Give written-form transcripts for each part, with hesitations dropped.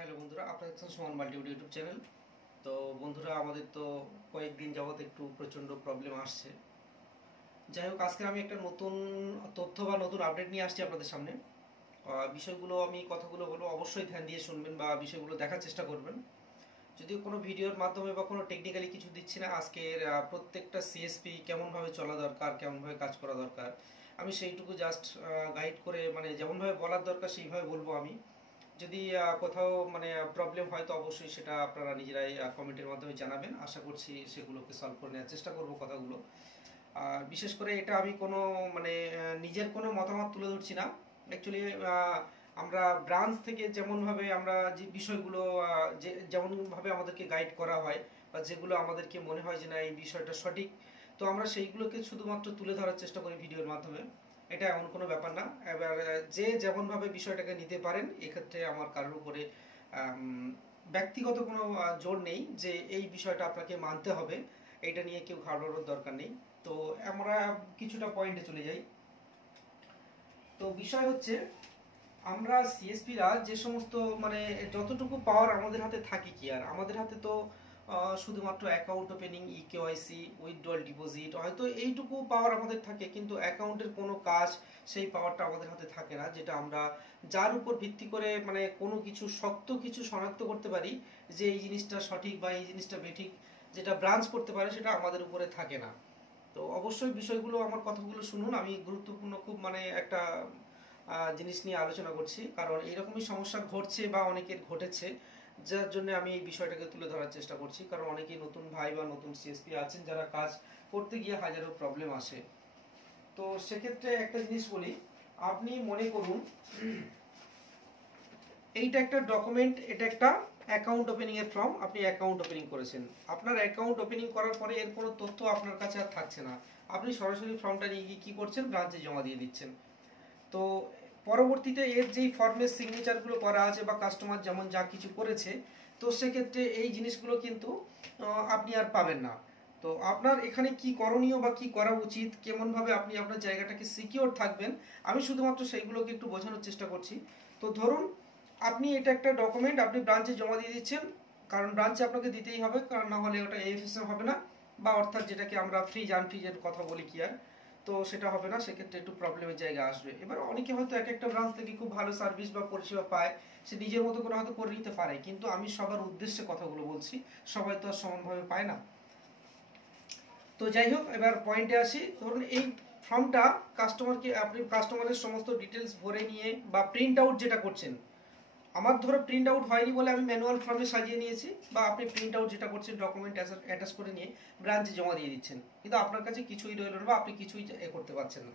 Hello বন্ধুরা, আপনারা দেখছেন সুমন মাল্টিমিডিয়া ইউটিউব চ্যানেল। তো বন্ধুরা, আমাদের তো কয়েকদিন যাবত একটু প্রচণ্ড প্রবলেম আসছে। যাই হোক, আজকে আমি একটা নতুন তথ্য বা নতুন আপডেট নিয়ে আসছি আপনাদের সামনে। বিষয়গুলো আমি কথাগুলো বলবো, অবশ্যই ধ্যান দিয়ে শুনবেন বা বিষয়গুলো দেখার চেষ্টা করবেন। যদিও কোনো ভিডিওর মাধ্যমে বা কোনো টেকনিক্যালি কিছু দিচ্ছি না, আজকের প্রত্যেকটা সিএসপি কেমনভাবে চলা দরকার, কেমনভাবে কাজ করা দরকার, আমি সেইটুকু জাস্ট গাইড করে, মানে যেমনভাবে বলার দরকার সেইভাবে বলবো আমি। যদি কোথাও মানে প্রবলেম হয় তো অবশ্যই সেটা আপনারা নিজেরাই কমেন্টের মাধ্যমে জানাবেন। আশা করছি সেগুলোকে সলভ করে নেওয়ার চেষ্টা করব কথাগুলো। আর বিশেষ করে এটা আমি কোনো মানে নিজের কোনো মতামত তুলে ধরছি না। অ্যাকচুয়ালি আমরা ব্রাঞ্চ থেকে যেমনভাবে আমরা যে বিষয়গুলো যে যেমনভাবে আমাদেরকে গাইড করা হয় বা যেগুলো আমাদেরকে মনে হয় যে না এই বিষয়টা সঠিক, তো আমরা সেইগুলোকে শুধুমাত্র তুলে ধরার চেষ্টা করি ভিডিওর মাধ্যমে। এটা এমন কোনো ব্যাপার না। এবার যে যেমনভাবে বিষয়টাকে নিতে পারেন, এক্ষেত্রে আমার কারোর উপরে ব্যক্তিগত কোনো জোর নেই যে এই বিষয়টা আপনাকে মানতে হবে, এইটা নিয়ে কেউ ঘাবড়ানোর দরকার নেই। তো আমরা কিছুটা পয়েন্টে চলে যাই। তো বিষয় হচ্ছে, আমরা সিএসপিরা যে সমস্ত মানে যতটুকু পাওয়ার আমাদের হাতে থাকে, কি আর আমাদের হাতে তো শুধুমাত্র account opening, eKYC, withdrawal deposit, হয়তো এইটুকু পাওয়ার আমাদের থাকে, কিন্তু অ্যাকাউন্টের কোনো কাজ সেই পাওয়ারটা আমাদের হাতে থাকে না, যেটা আমরা যার উপর ভিত্তি করে মানে কোনো কিছু শক্ত কিছু শনাক্ত করতে পারি যে এই জিনিসটা সঠিক বা এই জিনিসটা বেঠিক, যেটা ব্রাঞ্চ করতে পারে, সেটা আমাদের উপরে থাকে না। তো অবশ্যই বিষয়গুলো, আমার কথাগুলো শুনুন। আমি গুরুত্বপূর্ণ খুব মানে একটা জিনিস নিয়ে আলোচনা করছি, কারণ এইরকমই সমস্যা ঘটছে বা অনেকের ঘটেছে, যার জন্য আমি এই বিষয়টাকে তুলে ধরার চেষ্টা করছি। কারণ অনেকেই নতুন ভাই বা নতুন সিএসপি আছেন যারা কাজ করতে গিয়ে হাজারো প্রবলেম আসে। তো সেক্ষেত্রে একটা জিনিস বলি, আপনি মনে করুন এইটা একটা ডকুমেন্ট, এটা একটা অ্যাকাউন্ট ওপেনিং এর ফর্ম। আপনি অ্যাকাউন্ট ওপেনিং করেছেন, আপনার অ্যাকাউন্ট ওপেনিং করার পরে এর কোনো তথ্য আপনার কাছে আর থাকছে না। আপনি সরাসরি ফর্মটা নিয়ে গিয়ে কি করছেন, ব্রাঞ্চে জমা দিয়ে দিচ্ছেন। তো পরবর্তীতে এর যেই ফর্মের সিগনেচারগুলো করা আছে বা কাস্টমার যেমন যা কিছু করেছে, তো সেক্ষেত্রে এই জিনিসগুলো কিন্তু আপনি আর পাবেন না। তো আপনার এখানে কি করণীয় বা কি করা উচিত, কেমনভাবে আপনি আপনার জায়গাটাকে সিকিওর থাকবেন, আমি শুধুমাত্র সেইগুলোকে একটু বোঝানোর চেষ্টা করছি। তো ধরুন, আপনি এটা একটা ডকুমেন্ট আপনি ব্রাঞ্চে জমা দিয়ে দিচ্ছেন, কারণ ব্রাঞ্চে আপনাকে দিতেই হবে, কারণ না হলে ওটা এএফএসএম হবে না, বা অর্থাৎ যেটাকে আমরা ফ্রিজ আনফ্রিজের কথা বলি কি আর, তো সেটা হবে না, সেক্ষেত্রে একটু প্রবলেমের জায়গা আসবে। এবার অনেকে হয়তো এক একটা ব্রাঞ্চ থেকে খুব ভালো সার্ভিস বা পরিষেবা পায়, সে নিজের মতো করে হয়তো করে নিতে পারে, কিন্তু আমি সবার উদ্দেশ্যে কথাগুলো বলছি, সবাই তো আর সমানভাবে পায় না। তো যাই হোক, এবার পয়েন্টে আসি। ধরুন এই ফর্মটা কাস্টমারকে, আপনি কাস্টমারের সমস্ত ডিটেলস ভরে নিয়ে বা প্রিন্ট আউট যেটা করছেন, আমার ধরো প্রিন্ট আউট হয়নি বলে আমি ম্যানুয়াল ফর্মে সাজিয়ে নিয়েছি, বা আপনি প্রিন্ট আউট যেটা করছেন ডকুমেন্ট অ্যাটাচ করে নিয়ে ব্রাঞ্চে জমা দিয়ে দিচ্ছেন, কিন্তু আপনার কাছে কিছুই রইল না বা আপনি কিছুই করতে পারছেন না।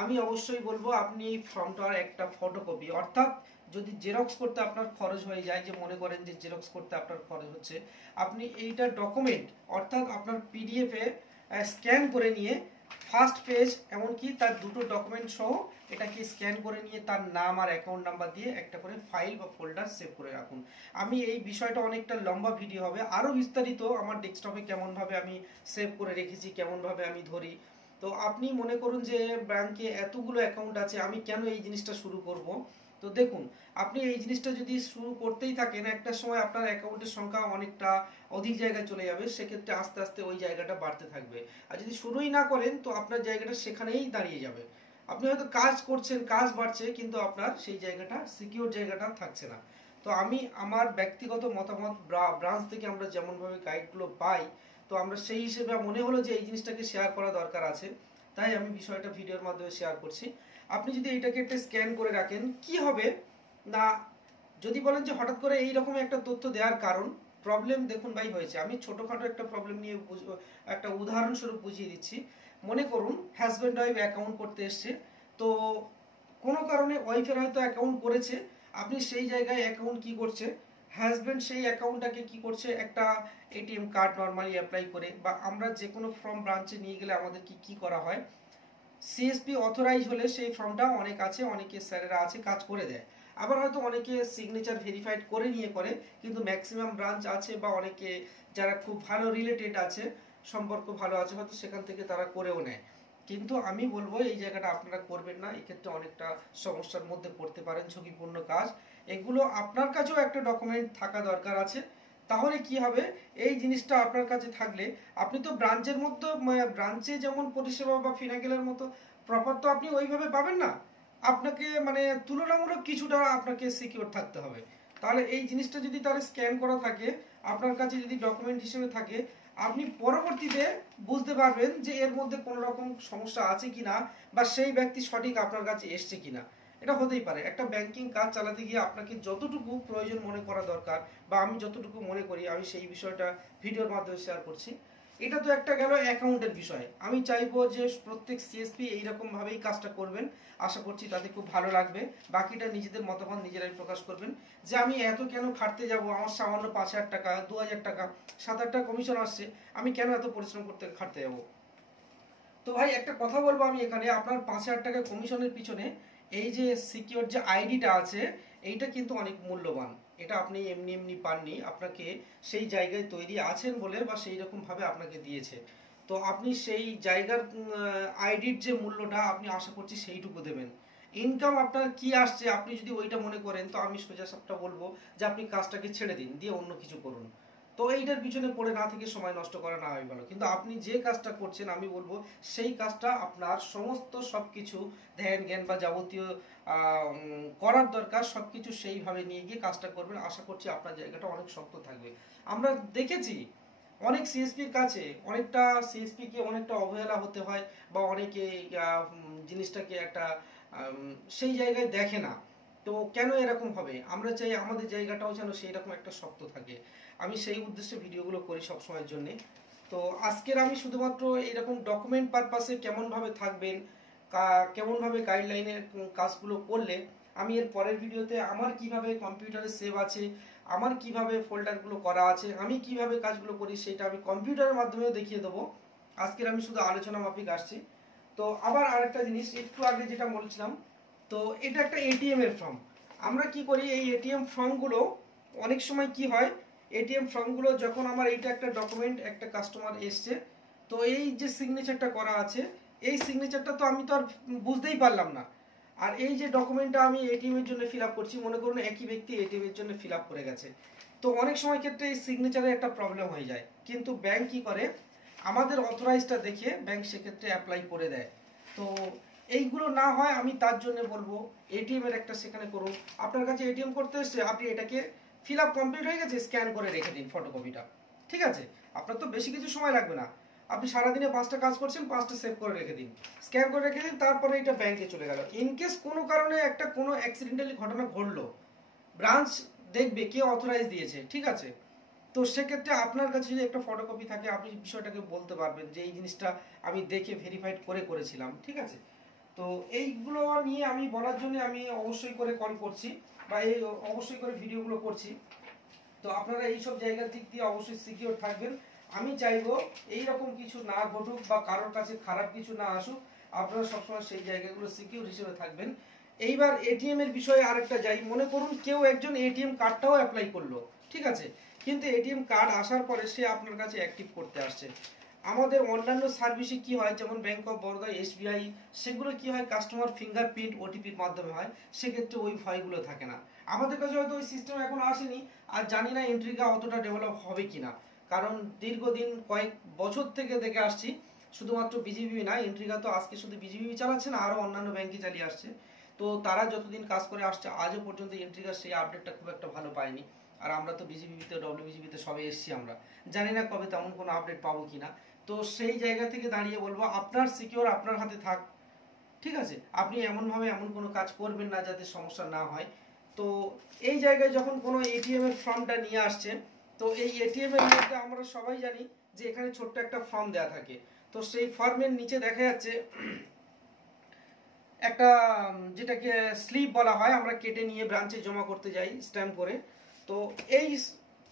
আমি অবশ্যই বলবো আপনি এই ফর্মটার একটা ফটোকপি, অর্থাৎ যদি জেরক্স করতে আপনার খরচ হয়ে যায়, যে মনে করেন যে জেরক্স করতে আপনার খরচ হচ্ছে, আপনি এইটা ডকুমেন্ট অর্থাৎ আপনার পিডিএফ এ স্ক্যান করে নিয়ে ফার্স্ট পেজ, এমনকি তার দুটো ডকুমেন্ট সহ এটাকে স্ক্যান করে নিয়ে তার নাম আর অ্যাকাউন্ট নাম্বার দিয়ে একটা করে ফাইল বা ফোল্ডার সেভ করে রাখুন। আমি এই বিষয়টা অনেকটা লম্বা ভিডিও হবে, আরও বিস্তারিত আমার ডেস্কটপে কেমনভাবে আমি সেভ করে রেখেছি, কেমনভাবে আমি ধরি। তো আপনি মনে করুন যে ব্যাংকে এতগুলো অ্যাকাউন্ট আছে, আমি কেন এই জিনিসটা শুরু করব। তো দেখুন, আপনি এই জিনিসটা যদি শুরু করতেই থাকেন, একটা সময় আপনার অ্যাকাউন্টের সংখ্যা অনেকটা অধিক জায়গায় চলে যাবে, সেক্ষেত্রে আস্তে আস্তে ওই জায়গাটা বাড়তে থাকবে। আর যদি শুরুই না করেন, তো আপনার জায়গাটা সেখানেই দাঁড়িয়ে যাবে। আপনি হয়তো কাজ করছেন, কাজ বাড়ছে, কিন্তু আপনার সেই জায়গাটা সিকিউর জায়গাটা থাকছে না। তো আমি আমার ব্যক্তিগত মতামত, ব্রাঞ্চ থেকে আমরা যেমনভাবে গাইডগুলো পাই, তো আমরা সেই হিসেবে মনে হলো যে এই জিনিসটাকে শেয়ার করা দরকার আছে, তাই আমি বিষয়টা ভিডিওর মাধ্যমে শেয়ার করছি। আপনি যদি এইটাকে একটা স্ক্যান করে রাখেন, কি হবে না, যদি বলেন যে হঠাৎ করে এইরকম একটা তথ্য দেওয়ার কারণ, প্রবলেম দেখুন ভাই হয়েছে, আমি ছোটোখাটো একটা প্রবলেম নিয়ে একটা উদাহরণস্বরূপ বুঝিয়ে দিচ্ছি। মনে করুন হাজব্যান্ড ওয়াইফ অ্যাকাউন্ট করতে এসছে, তো কোনো কারণে ওয়াইফের হয়তো অ্যাকাউন্ট করেছে, আপনি সেই জায়গায় অ্যাকাউন্ট কি করছে, হাজব্যান্ড সেই অ্যাকাউন্টটাকে কি করছে, একটা এটিএম কার্ড নর্মালি অ্যাপ্লাই করে, বা আমরা যে কোনো ফর্ম ব্রাঞ্চে নিয়ে গেলে আমাদের কি করা হয়, সিএসপি অথরাইজ হলে সেই ফর্মটা অনেক আছে, অনেকে স্যারেরা আছে কাজ করে দেয়। আবার হয়তো অনেকে সিগনেচার ভেরিফাইড করে নিয়ে করে, কিন্তু ম্যাক্সিমাম ব্রাঞ্চ আছে বা অনেকে যারা খুব ভালো রিলেটেড আছে, সম্পর্ক ভালো আছে, হয়তো সেখান থেকে তারা করেও নেয়। কিন্তু আমি বলবো এই জায়গাটা আপনারা করবেন না, এক্ষেত্রে অনেকটা সমস্যার মধ্যে পড়তে পারেন, ঝুঁকিপূর্ণ কাজ। এগুলো আপনার কাছেও একটা ডকুমেন্ট থাকা দরকার আছে। তাহলে কি হবে, এই জিনিসটা আপনার কাছে থাকলে আপনি তো ব্রাঞ্চের মধ্যে, ব্রাঞ্চে যেমন পরিষেবা বা ফিনাকেলের মতো প্রপার তো আপনি ওইভাবে পাবেন না। আপনাকে মানে তুলনামূলক কিছুটা আপনাকে সিকিউর থাকতে হবে। তাহলে এই জিনিসটা যদি তার স্ক্যান করা থাকে, আপনার কাছে যদি ডকুমেন্ট হিসেবে থাকে, আপনি পরবর্তীতে বুঝতে পারবেন যে এর মধ্যে কোনো রকম সমস্যা আছে কিনা, বা সেই ব্যক্তি সঠিক আপনার কাছে এসছে কিনা। এটা হতেই পারে। একটা ব্যাংকিং কাজ চালাতে গিয়ে আপনাকে যতটুকু প্রয়োজন মনে করা দরকার, বা আমি যতটুকু মনে করি, আমি সেই বিষয়টা ভিডিওর মাধ্যমে শেয়ার করছি। এটা তো একটা গেল অ্যাকাউন্টের বিষয়। আমি চাইবো যে প্রত্যেক সিএসপি এইরকম ভাবেই কাজটা করবেন। আশা করছি তাতে খুব ভালো লাগবে। বাকিটা নিজেদের মতামত নিজেরাই প্রকাশ করবেন, যে আমি এত কেন খাটতে যাব, আমার সামান্য 5,000 টাকা, 2,000 টাকা, 7,000 টাকা কমিশন আসছে, আমি কেন এত পরিশ্রম করতে খাটতে যাব। তো ভাই একটা কথা বলবো আমি এখানে, আপনার 5,000 টাকা কমিশনের পিছনে এই যে সিকিউর যে আইডিটা আছে, এইটা কিন্তু অনেক মূল্যবান। এটা আপনি এমনি এমনি পাননি, আপনাকে সেই জায়গায় তৈরি আছেন বলে বা সেই রকম ভাবে আপনাকে দিয়েছে। তো আপনি সেই জায়গার আইডির যে মূল্যটা আপনি আশা করছি সেইটুকু দেবেন। ইনকাম আপনার কি আসছে আপনি যদি ওইটা মনে করেন, তো আমি সোজা সাপটা বলবো যে আপনি কাজটাকে ছেড়ে দিন, দিয়ে অন্য কিছু করুন। তো এইটার পিছনে পড়ে না থেকে সময় নষ্ট করা না হয় ভালো। কিন্তু আপনি যে কাজটা করছেন, আমি বলবো সেই কাজটা আপনার সমস্ত সবকিছু ধ্যান জ্ঞান বা যাবতীয় করার দরকার সবকিছু সেইভাবে নিয়ে গিয়ে কাজটা করবেন। আশা করছি আপনার জায়গাটা অনেক শক্ত থাকবে। আমরা দেখেছি অনেক সিএসপির কাছে অনেকটা সিএসপি কে অনেকটা অবহেলা হতে হয়, বা অনেকে জিনিসটাকে একটা সেই জায়গায় দেখে না। তো কেন এরকম হবে, আমরা চাই আমাদের জায়গাটাও যেন সেই রকম একটা শক্ত থাকে। আমি সেই উদ্দেশ্যে ভিডিওগুলো করি সব সময়ের জন্য। তো আজকের আমি শুধুমাত্র এরকম ডকুমেন্ট পারপাসে কেমন ভাবে থাকবেন, কেমন ভাবে গাইডলাইনের কাজগুলো করলে, আমি এর পরের ভিডিওতে আমার কিভাবে কম্পিউটারে সেভ আছে, আমার কিভাবে ফোল্ডারগুলো করা আছে, আমি কিভাবে কাজগুলো করি, সেটা আমি কম্পিউটারের মাধ্যমেও দেখিয়ে দেবো। আজকের আমি শুধু আলোচনা মাফিক আসছি। তো আবার আরেকটা জিনিস একটু আগে যেটা বলছিলাম, তো এটা একটা এটিএম এর ফর্ম। আমরা কি করি, এই এটিএম ফর্মগুলো অনেক সময় কি হয়, এটিএম ফর্মগুলো যখন আমার এইটা একটা ডকুমেন্ট, একটা কাস্টমার এসছে, তো এই যে সিগনেচারটা করা আছে, এই সিগনেচারটা তো আমি তো আর বুঝতেই পারলাম না। আর এই যে ডকুমেন্টটা আমি এটিএম এর জন্য ফিল আপ করছি, মনে করুন একই ব্যক্তি এটিএম এর জন্য ফিল আপ করে গেছে, তো অনেক সময় ক্ষেত্রে এই সিগনেচারে একটা প্রবলেম হয়ে যায়। কিন্তু ব্যাংক কি করে, আমাদের অথরাইজটা দেখে ব্যাংক সেক্ষেত্রে অ্যাপ্লাই করে দেয়। তো এইগুলো না হয়, আমি তার জন্য বলবো এটিএম এর একটা সেখানে করুন। আপনার কাছে এটিএম করতে এসছে, আপনি এটাকে ফিল আপ কমপ্লিট হয়ে গেছে, স্ক্যান করে রেখে দিন ফটোকপিটা। ঠিক আছে, আপনার তো বেশি কিছু সময় লাগবে না। আপনি সারাদিনে 5টা কাজ করছেন, 5টা সেভ করে রেখে দিন, স্ক্যান করে রেখে দিন, তারপরে এটা ব্যাংকে চলে গেল। ইনকেস কোনো কারণে একটা কোনো অ্যাক্সিডেন্টালি ঘটনা ঘটলো, ব্রাঞ্চ দেখবে কে অথরাইজ দিয়েছে, ঠিক আছে। তো সেক্ষেত্রে আপনার কাছে যদি একটা ফটোকপি থাকে, আপনি বিষয়টাকে বলতে পারবেন যে এই জিনিসটা আমি দেখে ভেরিফাইড করে করেছিলাম, ঠিক আছে। তো এইগুলো নিয়ে আমি বলার জন্য আমি অবশ্যই করে কল করছি, বা এই অবশ্যই করে ভিডিওগুলো করছি। তো আপনারা এইসব জায়গার দিক দিয়ে অবশ্যই সিকিউর থাকবেন। আমি চাইবো এইরকম কিছু না ঘটুক, বা কারোর কাছে খারাপ কিছু না আসুক, আপনারা সবসময় সেই জায়গাগুলো সিকিউর হিসেবে থাকবেন। এইবার এটিএম এর বিষয়ে আরেকটা যাই, মনে করুন কেউ একজন এটিএম কার্ডটাও অ্যাপ্লাই করলো, ঠিক আছে, কিন্তু এটিএম কার্ড আসার পরে সে আপনার কাছে অ্যাক্টিভ করতে আসছে। আমাদের অন্যান্য সার্ভিসে কি হয়, যেমন ব্যাংক অফ বরোদা, এসবিআই, সেগুলো কি হয়, কাস্টমার ফিঙ্গারপ্রিন্ট ওটিপির মাধ্যমে হয়, সেক্ষেত্রে ওই ভয়গুলো থাকে না। আমাদের কাছে হয়তো ওই সিস্টেম এখন আসেনি, আর জানি না ইন্ট্রিগা অতটা ডেভেলপ হবে কিনা, কারণ দীর্ঘদিন কয়েক বছর থেকে দেখে আসছি, শুধুমাত্র বিজিবি না, ইন্ট্রিগা তো আজকে শুধু বিজিবি চালাচ্ছে না, আরো অন্যান্য ব্যাংকে চালিয়ে আসছে। তো তারা যতদিন কাজ করে আসছে, আজও পর্যন্ত ইন্ট্রিগার সেই আপডেটটা খুব একটা ভালো পায়নি। আর আমরা তো বিজিবিতে, ডব্লিউবিজিবিতে সবে এসছি, আমরা জানি না কবে তেমন কোনো আপডেট পাবো কিনা। তো সেই জায়গা থেকে দাঁড়িয়ে বলবো, আপনার সিকিউর আপনার হাতে থাক, ঠিক আছে। আপনি এমনভাবে এমন কোনো কাজ করবেন না যাতে সমস্যা না হয়। তো এই জায়গায় যখন কোনো এটিএম এর ফর্মটা নিয়ে আসছে, তো এই এটিএম এর মধ্যে আমরা সবাই জানি যে এখানে ছোট্ট একটা ফর্ম দেওয়া থাকে। তো সেই ফর্মের নিচে দেখা যাচ্ছে একটা যেটাকে স্লিপ বলা হয়, আমরা কেটে নিয়ে ব্রাঞ্চে জমা করতে যাই স্ট্যাম্প করে। তো এই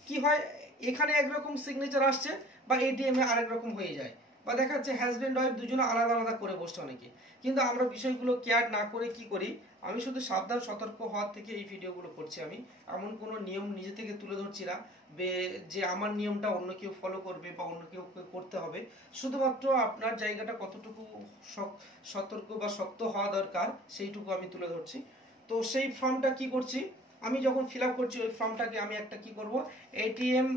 কি হয়, এখানে একরকম সিগনেচার আসছে, বা এটিএম এ আরেক রকম হয়ে যায়, বা দেখা যাচ্ছে হাজব্যান্ড ওয়াইফ দুজনে আলাদা আলাদা করে বসছে অনেকে। কিন্তু আমরা বিষয়গুলো কেয়ার না করে কি করি, আমি শুধু সাবধান সতর্ক হওয়ার থেকে এই ভিডিওগুলো করছি। আমি এমন কোনো নিয়ম নিজে থেকে তুলে ধরছি না যে আমার নিয়মটা অন্য কেউ ফলো করবে বা অন্য কেউ করতে হবে। শুধুমাত্র আপনার জায়গাটা কতটুকু সতর্ক বা শক্ত হওয়া দরকার সেইটুকু আমি তুলে ধরছি। তো সেই ফর্মটা কি করছি, আমি যখন ফিল আপ করছি ওই ফর্মটাকে আমি একটা কি করব, এটিএম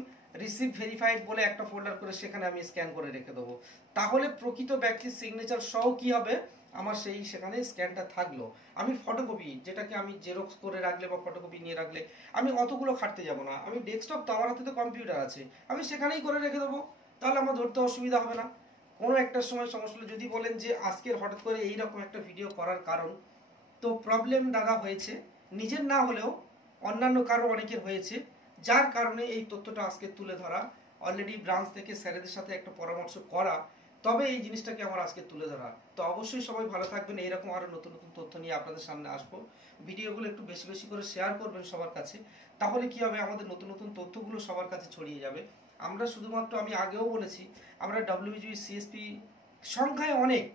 রিসিভ ভেরিফাইড বলে একটা ফোল্ডার করে সেখানে আমি স্ক্যান করে রেখে দেবো। তাহলে প্রকৃত ব্যক্তির সিগনেচার সহ কি হবে, আমার সেই সেখানে স্ক্যানটা থাকলো। আমি ফটোকপি, যেটাকে আমি জেরক্স করে রাখলে বা ফটোকপি নিয়ে রাখলে আমি অতগুলো খাটতে যাব না। আমি ডেস্কটপ, তো আমার হাতে তো কম্পিউটার আছে, আমি সেখানেই করে রেখে দেবো। তাহলে আমার ধরতে অসুবিধা হবে না। কোনো একটা সময় সমস্যা হলে, যদি বলেন যে আজকের হঠাৎ করে এইরকম একটা ভিডিও করার কারণ, তো প্রবলেম দাদা হয়েছে, নিজের না হলেও অন্যান্য কারো অনেকের হয়েছে, যার কারণে এই তথ্যটা আজকে তুলে ধরা। অলরেডি ব্রাঞ্চ থেকে স্যারেদের সাথে একটা পরামর্শ করা, তবে এই জিনিসটাকে আমার আজকে তুলে ধরা। তো অবশ্যই সবাই ভালো থাকবেন, এইরকম আরো নতুন নতুন তথ্য নিয়ে আপনাদের সামনে আসবো। ভিডিওগুলো একটু বেশি বেশি করে শেয়ার করবেন সবার কাছে, তাহলে কি হবে, আমাদের নতুন নতুন তথ্যগুলো সবার কাছে ছড়িয়ে যাবে। আমরা শুধুমাত্র, আমি আগেও বলেছি, আমরা ডব্লিউবিজি সিএসপি সংখ্যায় অনেক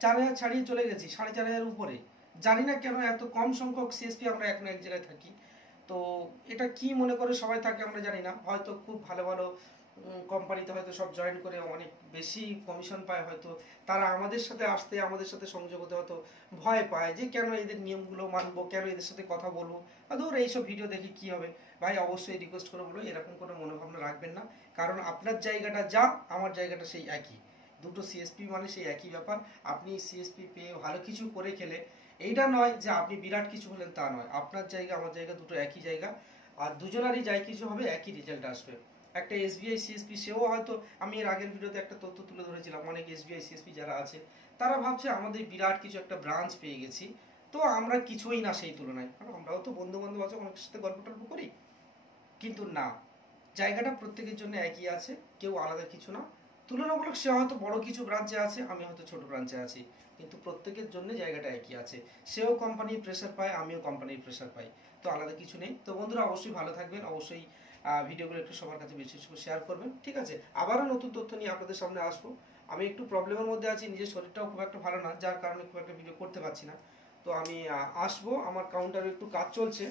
4,000 ছাড়িয়ে চলে গেছি, 4,500 উপরে। জানি না কেন এত কম সংখ্যক সিএসপি আমরা এখন এক জায়গায় থাকি। তো এটা কি মনে করে সবাই থাকে আমরা জানি না, হয়তো খুব ভালো ভালো কোম্পানিতে হয়তো সব জয়েন করে অনেক বেশি কমিশন পায়, হয়তো তারা আমাদের সাথে আসতে, আমাদের সাথে সংযোগ হতে হয়তো ভয় পায় যে কেন এদের নিয়মগুলো মানবো, কেন এদের সাথে কথা বলবো, ধর এইসব ভিডিও দেখে কি হবে। ভাই অবশ্যই রিকোয়েস্ট করে বলো, এরকম কোনো মনোভাবনা রাখবেন না। কারণ আপনার জায়গাটা যা, আমার জায়গাটা সেই একই, দুটো সিএসপি মানে সেই একই ব্যাপার। আপনি সিএসপি পেয়ে ভালো কিছু করে খেলে, এইটা নয় যে আপনি বিরাট কিছু হলেন, তা নয়। আপনার জায়গা আমার জায়গা দুটো একই জায়গা, আর দুজনারই যাই কিছু হবে একই রেজাল্ট আসবে। একটা এসবিআই সিএসপি, সেও হয়তো, আমি এর আগের ভিডিওতে একটা তথ্য তুলে ধরেছিলাম, অনেক এসবিআই সিএসপি যারা আছে তারা ভাবছে আমাদের বিরাট কিছু একটা ব্রাঞ্চ পেয়ে গেছি, তো আমরা কিছুই না সেই তুলনায়, কারণ আমরাও তো বন্ধু বান্ধব আছে, অনেকের সাথে গল্প টল্প করি। কিন্তু না, জায়গাটা প্রত্যেকের জন্য একই আছে, কেউ আলাদা কিছু না। তুলনামূলক সে হয়তো বড় কিছু ব্রাঞ্চে আছে, আমি হয়তো ছোট ব্রাঞ্চে আছি, কিন্তু প্রত্যেকের জন্য জায়গাটা একই আছে। সেও কোম্পানির প্রেশার পায়, আমিও কোম্পানির প্রেশার পাই, তো আলাদা কিছু নেই। তো বন্ধুরা অবশ্যই ভালো থাকবেন, অবশ্যই ভিডিওগুলো একটু সবার কাছে বেশি বেশি শেয়ার করবেন, ঠিক আছে? আবারও নতুন তথ্য নিয়ে আপনাদের সামনে আসবো। আমি একটু প্রবলেমের মধ্যে আছি, নিজের শরীরটাও খুব একটা ভালো না, যার কারণে খুব একটা ভিডিও করতে পারছি না। তো আমি আসবো, আমার কাউন্টারে একটু কাজ চলছে,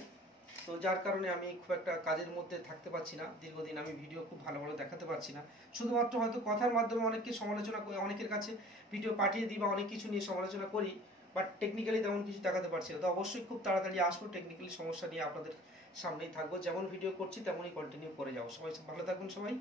তো যার কারণে আমি খুব একটা কাজের মধ্যে থাকতে পারছি না, দীর্ঘদিন আমি ভিডিও খুব ভালো ভালো দেখাতে পারছি না। শুধুমাত্র হয়তো কথার মাধ্যমে অনেককে সমালোচনা করে, অনেকের কাছে ভিডিও পাঠিয়ে দিই বা অনেক কিছু নিয়ে সমালোচনা করি, বাট টেকনিক্যালি তেমন কিছু দেখাতে পারছি না। তো অবশ্যই খুব তাড়াতাড়ি আসবো, টেকনিক্যালি সমস্যা নিয়ে আপনাদের সামনেই থাকবো, যেমন ভিডিও করছি তেমনই কন্টিনিউ করে যাও। সবাই ভালো থাকবেন সবাই।